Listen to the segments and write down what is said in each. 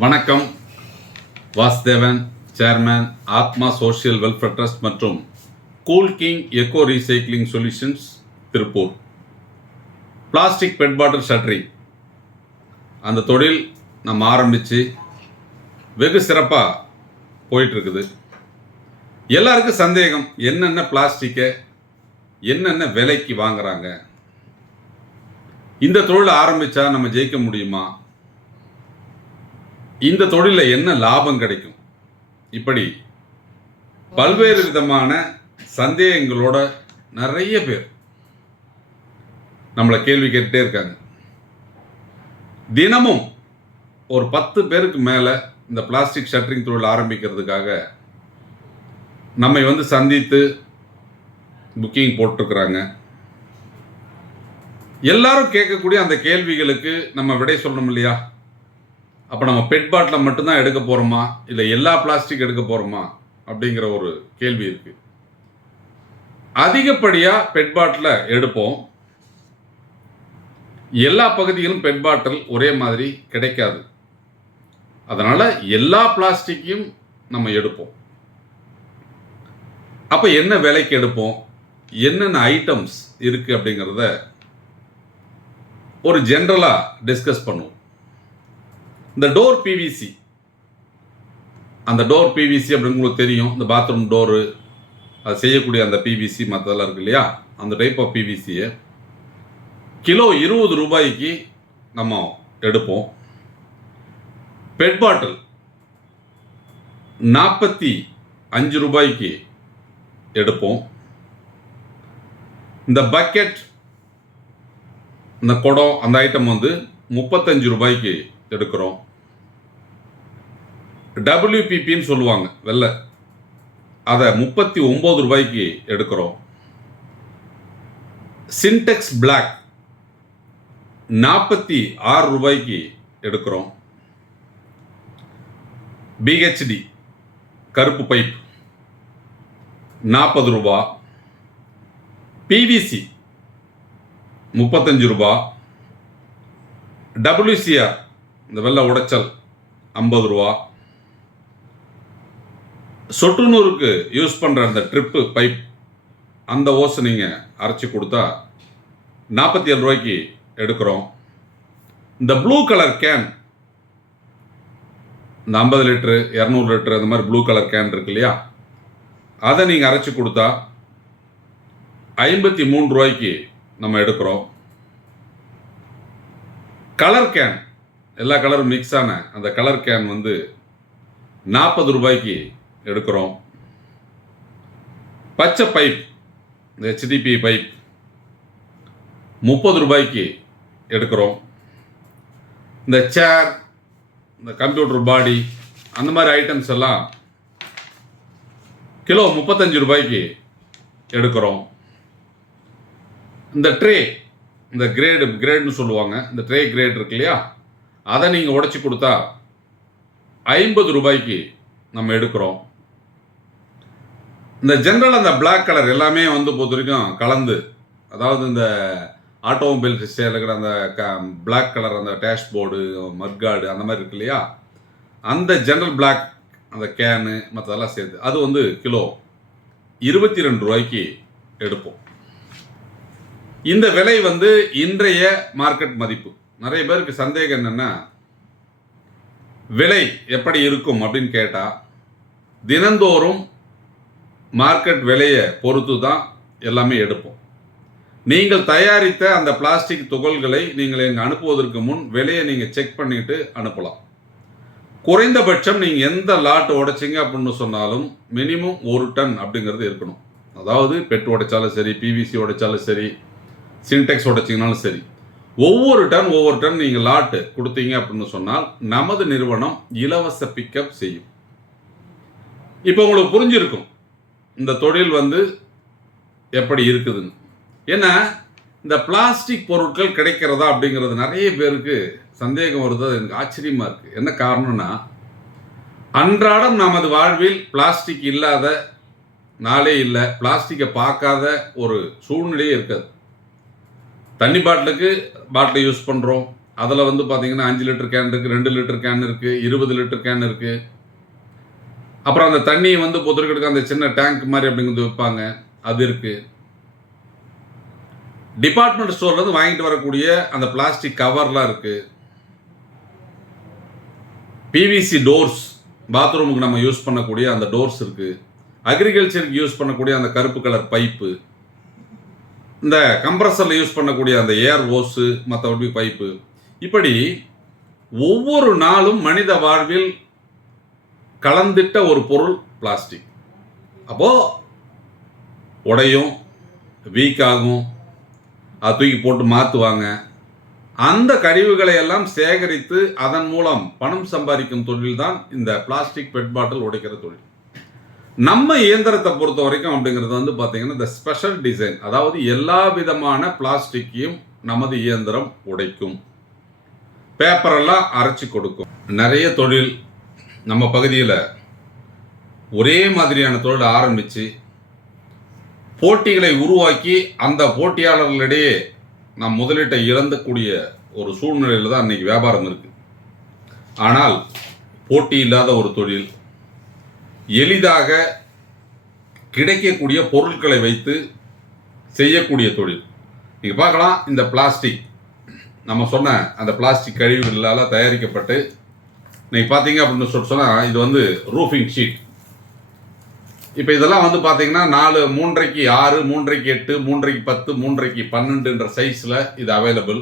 வணக்கம். Vasudevan chairman Atma social welfare trust மற்றும் cool king eco recycling solutions Tiruppur. Plastic pet bottle shattering அந்த தொழில் நம்ம ஆரம்பித்து வெகு சிறப்பாக போயிட்டுருக்குது. எல்லாருக்கும் சந்தேகம் என்னென்ன பிளாஸ்டிக்கை என்னென்ன விலைக்கு வாங்குறாங்க? இந்த தொழில் ஆரம்பித்தா நம்ம ஜெயிக்க முடியுமா? இந்த தொழிலில் என்ன லாபம் கிடைக்கும்? இப்படி பல்வேறு விதமான சந்தேகங்களோட நிறைய பேர் நம்மளை கேள்வி கேட்டுட்டே இருக்காங்க. தினமும் ஒரு பத்து பேருக்கு மேலே இந்த பிளாஸ்டிக் ஷட்டரிங் தொழில் ஆரம்பிக்கிறதுக்காக நம்மை வந்து சந்தித்து புக்கிங் போட்டிருக்கிறாங்க. எல்லாரும் கேட்கக்கூடிய அந்த கேள்விகளுக்கு நம்ம விடை சொல்லணும் இல்லையா? அப்போ நம்ம பெட் பாட்டிலை மட்டும்தான் எடுக்க போகிறோமா இல்லை எல்லா பிளாஸ்டிக் எடுக்க போகிறோமா அப்படிங்கிற ஒரு கேள்வி இருக்குது அதிகப்படியாக பெட் பாட்டில் எடுப்போம். எல்லா பகுதியிலும் பெட் பாட்டில் ஒரே மாதிரி கிடைக்காது. அதனால் எல்லா பிளாஸ்டிக்கையும் நம்ம எடுப்போம். அப்போ என்ன விலைக்கு எடுப்போம்? என்னென்ன ஐட்டம்ஸ் இருக்குது அப்படிங்கிறத ஒரு ஜென்ரலாக டிஸ்கஸ் பண்ணுவோம். இந்த டோர் பிவிசி அந்த டோர் பிவிசி அப்படின்னு உங்களுக்கு தெரியும். இந்த பாத்ரூம் டோரு அது செய்யக்கூடிய அந்த பிவிசி மற்றதெல்லாம் இருக்கு இல்லையா? அந்த டைப் ஆஃப் பிவிசியை கிலோ இருபது ரூபாய்க்கு நம்ம எடுப்போம். பெட் பாட்டில் நாற்பத்தி அஞ்சு ரூபாய்க்கு எடுப்போம். இந்த பக்கெட் இந்த குடம் அந்த ஐட்டம் வந்து முப்பத்தஞ்சு ரூபாய்க்கு எடுக்கிறோம். டபிள்யூபிபின்னு சொல்லுவாங்க வெள்ளை. அதை முப்பத்தி ஒம்பது ரூபாய்க்கு எடுக்கிறோம். சின்டெக்ஸ் பிளாக் நாற்பத்தி ஆறு ரூபாய்க்கு எடுக்கிறோம். பிஹெச்டி கருப்பு பைப் நாற்பது ரூபா. பிவிசி முப்பத்தஞ்சு ரூபா. டபிள்யூசிஆர் இந்த வெள்ளை உடைச்சல் ஐம்பது ரூபா. சொட்டு நூறுக்கு யூஸ் பண்ணுற அந்த ட்ரிப்பு பைப் அந்த ஓசை நீங்கள் அரைச்சி கொடுத்தா நாற்பத்தி ஏழு ரூபாய்க்கு எடுக்கிறோம். இந்த ப்ளூ கலர் கேன் இந்த ஐம்பது லிட்ரு இரநூறு லிட்ரு அந்த மாதிரி ப்ளூ கலர் கேன் இருக்கு இல்லையா? அதை நீங்கள் அரைச்சி கொடுத்தா ஐம்பத்தி மூணு ரூபாய்க்கு நம்ம எடுக்கிறோம். கலர் கேன் எல்லா கலரும் மிக்ஸ் ஆன அந்த கலர் கேன் வந்து நாற்பது ரூபாய்க்கு எடுக்கிறோம். பச்சை பைப் இந்த ஹெச்டிபி பைப் முப்பது ரூபாய்க்கு எடுக்கிறோம். இந்த சேர் இந்த கம்ப்யூட்டர் பாடி அந்த மாதிரி ஐட்டம்ஸ் எல்லாம் கிலோ முப்பத்தஞ்சு ரூபாய்க்கு எடுக்கிறோம். இந்த ட்ரே இந்த கிரேடு கிரேடுன்னு சொல்லுவாங்க. இந்த ட்ரே கிரேட் இருக்கு இல்லையா? அதை நீங்கள் உடைச்சி கொடுத்தா ஐம்பது ரூபாய்க்கு நம்ம எடுக்கிறோம். இந்த ஜென்ரல் அந்த பிளாக் கலர் எல்லாமே வந்து பொறுத்த வரைக்கும் கலந்து அதாவது இந்த ஆட்டோமொபைல் ஹிஸ்டரியில் இருக்கிற அந்த க பிளாக் கலர் அந்த டேஷ்போர்டு மட்கார்டு அந்த மாதிரி இருக்கு இல்லையா? அந்த ஜென்ரல் பிளாக் அந்த கேனு மற்றதெல்லாம் சேர்த்து அது வந்து கிலோ இருபத்தி ரெண்டு ரூபாய்க்கு எடுப்போம். இந்த விலை வந்து இன்றைய மார்க்கெட் மதிப்பு. நிறைய பேருக்கு சந்தேகம் என்னன்னா விலை எப்படி இருக்கும் அப்படின்னு கேட்டால் தினந்தோறும் மார்க்கெட் விலையை பொறுத்து தான் எல்லாமே எடுப்போம். நீங்கள் தயாரித்த அந்த பிளாஸ்டிக் துகள்களை நீங்கள் எங்கே அனுப்புவதற்கு முன் விலையை நீங்கள் செக் பண்ணிட்டு அனுப்பலாம். குறைந்தபட்சம் நீங்கள் எந்த லாட் உடைச்சிங்க அப்படின்னு சொன்னாலும் மினிமம் ஒரு டன் அப்படிங்கிறது இருக்கணும். அதாவது பெட் உடைச்சாலும் சரி பிவிசி உடைச்சாலும் சரி சின்டெக்ஸ் உடைச்சிங்கனாலும் சரி. ஒவ்வொரு டன் ஒவ்வொரு டன் நீங்கள் லாட்டு கொடுத்தீங்க அப்படின்னு சொன்னால் நமது நிறுவனம் இலவச பிக்கப் செய்யும். இப்போ உங்களுக்கு புரிஞ்சிருக்கும். இந்த தொழில் வந்து எப்படி இருக்குதுன்னு. ஏன்னா இந்த பிளாஸ்டிக் பொருட்கள் கிடைக்கிறதா அப்படிங்கிறது நிறைய பேருக்கு சந்தேகம் வருது. அது எனக்கு ஆச்சரியமாக இருக்குது என்ன காரணம்னா அன்றாடம் நமது வாழ்வில் பிளாஸ்டிக் இல்லாத நாளே இல்லை. பிளாஸ்டிக்கை பார்க்காத ஒரு சூழ்நிலையே இருக்காது. தண்ணி பாட்டிலுக்கு பாட்டிலை யூஸ் பண்ணுறோம் அதில் வந்து பார்த்திங்கன்னா அஞ்சு லிட்டர் கேன் இருக்குது ரெண்டு லிட்டர் கேன் இருக்குது இருபது லிட்டர் கேன் இருக்குது அப்புறம் அந்த தண்ணியை வந்து பொதுக்கிறதுக்கு அந்த சின்ன டேங்க் மாதிரி அப்படிங்கிறது விற்பாங்க அது இருக்குது டிபார்ட்மெண்ட் ஸ்டோர்லேருந்து வாங்கிட்டு வரக்கூடிய அந்த பிளாஸ்டிக் கவர்லாம் இருக்குது பிவிசி டோர்ஸ் பாத்ரூமுக்கு நம்ம யூஸ் பண்ணக்கூடிய அந்த டோர்ஸ் இருக்குது அக்ரிகல்ச்சருக்கு யூஸ் பண்ணக்கூடிய அந்த கருப்பு கலர் பைப்பு இந்த கம்ப்ரஸரில் யூஸ் பண்ணக்கூடிய அந்த ஏர் ஓஸு மற்றபடி பைப்பு இப்படி ஒவ்வொரு நாளும் மனித வாழ்வில் கலந்திட்ட ஒரு பொருள் பிளாஸ்டிக் அப்போது உடையும் வீக் ஆகும் அதை தூக்கி போட்டு மாற்றுவாங்க அந்த கழிவுகளை எல்லாம் சேகரித்து அதன் மூலம் பணம் சம்பாதிக்கும் தொழில் தான் இந்த பிளாஸ்டிக் பெட் பாட்டில் உடைக்கிற தொழில். நம்ம இயந்திரத்தை பொறுத்த வரைக்கும் அப்படிங்கிறது வந்து பார்த்தீங்கன்னா இந்த ஸ்பெஷல் டிசைன் அதாவது எல்லா விதமான பிளாஸ்டிக்கையும் நமது இயந்திரம் உடைக்கும். பேப்பரெல்லாம் அரைச்சி கொடுக்கும். நிறைய தொழில் நம்ம பகுதியில் ஒரே மாதிரியான தொழில் ஆரம்பித்து போட்டிகளை உருவாக்கி அந்த போட்டியாளர்களிடையே நாம் முதலீட்டை இழந்தக்கூடிய ஒரு சூழ்நிலையில் தான் அன்றைக்கி வியாபாரம் இருக்குது ஆனால் போட்டி இல்லாத ஒரு தொழில் எளிதாக கிடைக்கக்கூடிய பொருட்களை வைத்து செய்யக்கூடிய தொழில். நீங்கள் பார்க்கலாம் இந்த பிளாஸ்டிக். நம்ம சொன்ன அந்த பிளாஸ்டிக் கழிவுகளால் தயாரிக்கப்பட்டு நீங்கள் பார்த்தீங்க அப்படின்னு சொல்லிட்டு சொன்னால் இது வந்து ரூஃபிங் ஷீட் இப்போ இதெல்லாம் வந்து பார்த்தீங்கன்னா நாலு மூன்றைக்கு ஆறு மூன்றைக்கு எட்டு மூன்றைக்கு பத்து மூன்றைக்கு பன்னெண்டுன்ற சைஸில் இது அவைலபிள்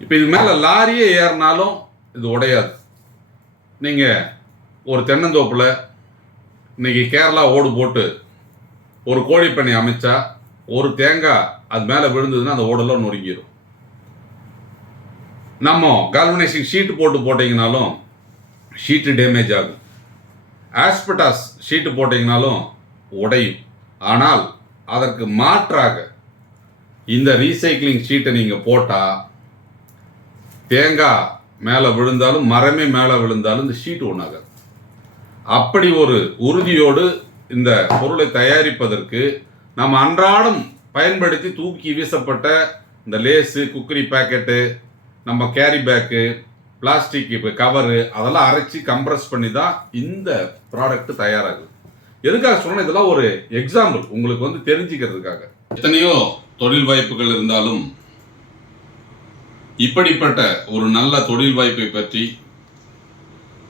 இப்போ இது மேலே லாரியே ஏறினாலும் இது உடையாது. நீங்கள் ஒரு தென்னந்தோப்பில் இன்னைக்கு கேரளா ஓடு போட்டு ஒரு கோழிப்பண்ணை அமைச்சா ஒரு தேங்காய் அது மேலே விழுந்ததுன்னா அந்த ஓடெல்லாம் நொறுங்கிடும் நம்ம கால்வனைசிங் ஷீட்டு போட்டு போட்டிங்கனாலும் ஷீட்டு டேமேஜ் ஆகும். ஆஸ்பெட்டாஸ் ஷீட்டு போட்டிங்கனாலும் உடையும். ஆனால் அதற்கு மாற்றாக இந்த ரீசைக்ளிங் ஷீட்டை நீங்கள் போட்டால் தேங்காய் மேலே விழுந்தாலும் மரமே மேலே விழுந்தாலும் இந்த ஷீட் ஒன்றாகாது அப்படி ஒரு உறுதியோடு இந்த பொருளை தயாரிப்பதற்கு நம்ம அன்றாடம் பயன்படுத்தி தூக்கி வீசப்பட்ட இந்த லேஸு குக்கரி பேக்கெட்டு நம்ம கேரி பேக்கு பிளாஸ்டிக் இப்போ கவரு அதெல்லாம் அரைச்சி கம்ப்ரஸ் பண்ணி தான் இந்த ப்ராடக்ட் தயாராகுது. எதுக்காக சொன்னால் இதெல்லாம் ஒரு எக்ஸாம்பிள் உங்களுக்கு வந்து தெரிஞ்சுக்கிறதுக்காக. எத்தனையோ தொழில் வாய்ப்புகள் இருந்தாலும் இப்படிப்பட்ட ஒரு நல்ல தொழில் வாய்ப்பை பற்றி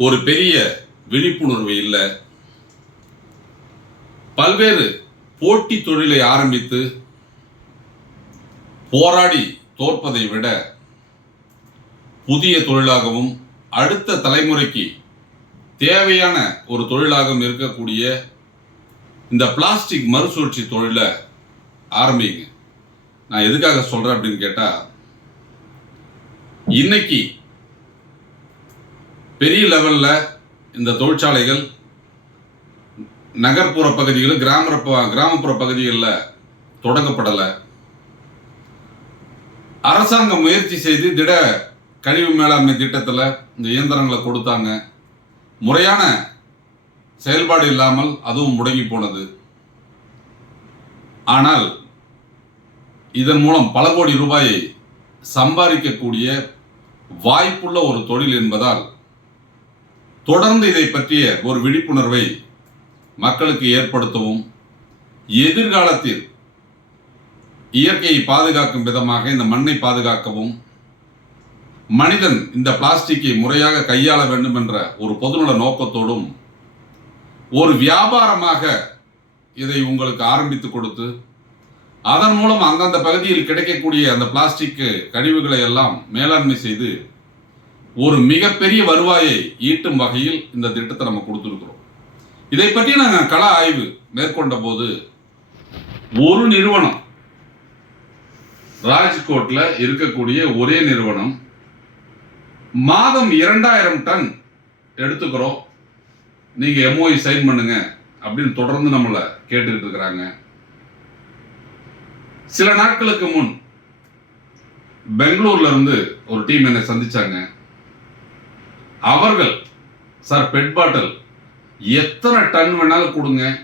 ஒரு பெரிய விழிப்புணர்வு இல்லை. பல்வேறு போட்டி தொழிலை ஆரம்பித்து போராடி தோற்பதை விட புதிய தொழிலாகவும் அடுத்த தலைமுறைக்கு தேவையான ஒரு தொழிலாகவும் இருக்கக்கூடிய இந்த பிளாஸ்டிக் மறுசுழற்சி தொழிலை ஆரம்பிங்க. நான் எதுக்காக சொல்கிறேன் அப்படின்னு கேட்டால் இன்னைக்கு பெரிய லெவலில் இந்த தொழிற்சாலைகள் நகர்ப்புற பகுதிகளில் கிராமப்புற கிராமப்புற பகுதிகளில் தொடங்கப்படலை. அரசாங்கம் முயற்சி செய்து திட கழிவு மேலாண்மை திட்டத்தில் இந்த இயந்திரங்களை கொடுத்தாங்க. முறையான செயல்பாடு இல்லாமல் அதுவும் முடங்கி போனது. ஆனால் இதன் மூலம் பல கோடி ரூபாயை சம்பாதிக்கக்கூடிய வாய்ப்புள்ள ஒரு தொழில் என்பதால் தொடர்ந்து இதை பற்றிய ஒரு விழிப்புணர்வை மக்களுக்கு ஏற்படுத்தவும் எதிர்காலத்தில் இயற்கையை பாதுகாக்கும் விதமாக இந்த மண்ணை பாதுகாக்கவும் மனிதன் இந்த பிளாஸ்டிக்கை முறையாக கையாள வேண்டும் என்ற ஒரு பொதுநல நோக்கத்தோடும் ஒரு வியாபாரமாக இதை உங்களுக்கு ஆரம்பித்து கொடுத்து அதன் மூலம் அந்தந்த பகுதியில் கிடைக்கக்கூடிய அந்த பிளாஸ்டிக் கழிவுகளை எல்லாம் மேலாண்மை செய்து ஒரு மிகப்பெரிய வருவாயை ஈட்டும் வகையில் இந்த திட்டத்தை நம்ம கொடுத்துருக்குறோம். இதை பற்றி நாங்கள் கள ஆய்வு மேற்கொண்ட போது ஒரு நிறுவனம் ராஜ்கோட்டில் இருக்கக்கூடிய ஒரே நிறுவனம் மாதம் இரண்டாயிரம் டன் எடுத்துக்கிறோம். நீங்க எம்ஓஐ சைன் பண்ணுங்க அப்படின்னு தொடர்ந்து நம்மளை கேட்டுக்கிட்டு இருக்கிறாங்க. சில நாட்களுக்கு முன் பெங்களூர்ல இருந்து ஒரு டீம் என்னை சந்திச்சாங்க. அவர்கள் சார் பெட் பாட்டில் எத்தனை டன் வேணாலும் கொடுங்க.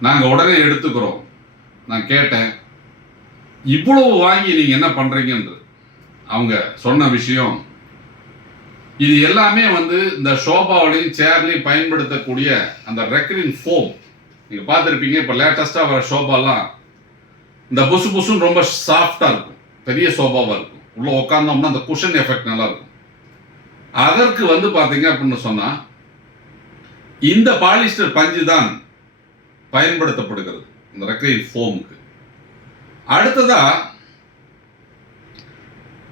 நாங்க உடனே எடுத்துக்கிறோம். நான் கேட்டேன். இவ்வளவு வாங்கி நீங்க என்ன பண்ணுறீங்கன்றது அவங்க சொன்ன விஷயம். இது எல்லாமே வந்து இந்த ஷோபாவிலையும் சேர்லையும் பயன்படுத்தக்கூடிய அந்த ரெக்கரின் ஃபோம். நீங்க பார்த்துருப்பீங்க இப்போ லேட்டஸ்ட்டாக வர ஷோபாலாம் இந்த புசு புசுன்னு ரொம்ப சாஃப்டாக இருக்கும். பெரிய சோபாவாக இருக்கும். உள்ள உட்காந்தோம்னா அந்த குஷன் எஃபெக்ட் நல்லா இருக்கும் அதற்கு வந்து பார்த்தீங்க அப்படின்னு சொன்னா இந்த பாலிஸ்டர் பஞ்சு தான் பயன்படுத்தப்படுகிறது இந்த ரெக்கரின் ஃபோமுக்கு. அடுத்ததாக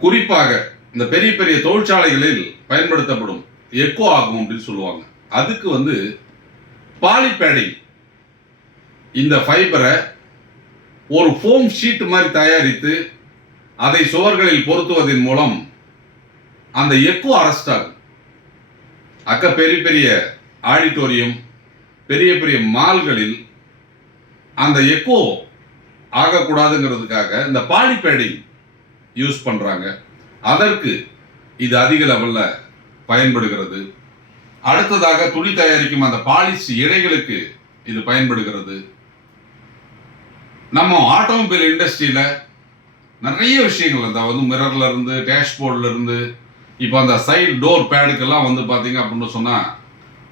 குறிப்பாக இந்த பெரிய பெரிய தொழிற்சாலைகளில் பயன்படுத்தப்படும் எக்கோ ஆகும் அப்படின்னு சொல்லுவாங்க. அதுக்கு வந்து பாலிபேடிங் இந்த ஃபைபரை ஒரு ஃபோம் ஷீட் மாதிரி தயாரித்து அதை சுவர்களில் பொருத்துவதன் மூலம் அந்த எக்கோ அரெஸ்ட் ஆகும். அக்க பெரிய பெரிய ஆடிட்டோரியம் பெரிய பெரிய மால்களில் அந்த எக்கோ ஆகக்கூடாதுங்கிறதுக்காக இந்த பாலிபேடிங் யூஸ் பண்ணுறாங்க அதற்கு இது அதிக லெவலில் பயன்படுகிறது. அடுத்ததாக துணி தயாரிக்கும் அந்த பாலிஷ் இழைகளுக்கு இது பயன்படுகிறது. நம்ம ஆட்டோமொபைல் இண்டஸ்ட்ரியில் நிறைய விஷயங்கள் அந்த வந்து மிரர்ல இருந்து டேஷ்போர்டில் இருந்து இப்போ அந்த சைடு டோர் பேடுக்கெல்லாம் வந்து பார்த்தீங்க அப்படின்னு சொன்னால்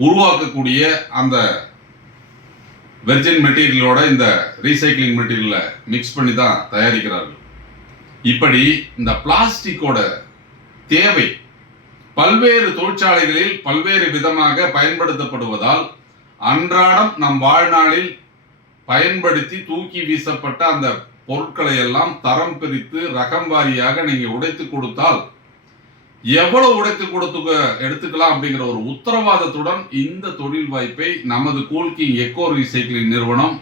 உருவாக்கக்கூடிய அந்த வெர்ஜின் மெட்டீரியலோட இந்த ரீசைக்ளிங் மெட்டீரியலை மிக்ஸ் பண்ணி தான் தயாரிக்கிறார்கள். இப்படி இந்த பிளாஸ்டிக்கோட தேவை பல்வேறு தொழிற்சாலைகளில் பல்வேறு விதமாக பயன்படுத்தப்படுவதால் அன்றாடம் நம் வாழ்நாளில் பயன்படுத்தி தூக்கி வீசப்பட்ட அந்த பொருட்களை எல்லாம் தரம் பிரித்து ரகம் வாரியாக நீங்கள் உடைத்து கொடுத்தால் எவ்வளவு உடைத்து கொடுத்து எடுத்துக்கலாம் அப்படிங்கிற ஒரு உத்தரவாதத்துடன் இந்த தொழில் வாய்ப்பை நமது கூல்கிங் எக்கோ ரீசைக்கிளிங் நிறுவனம்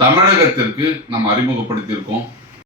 தமிழகத்திற்கு நாம் அறிமுகப்படுத்தியிருக்கோம்.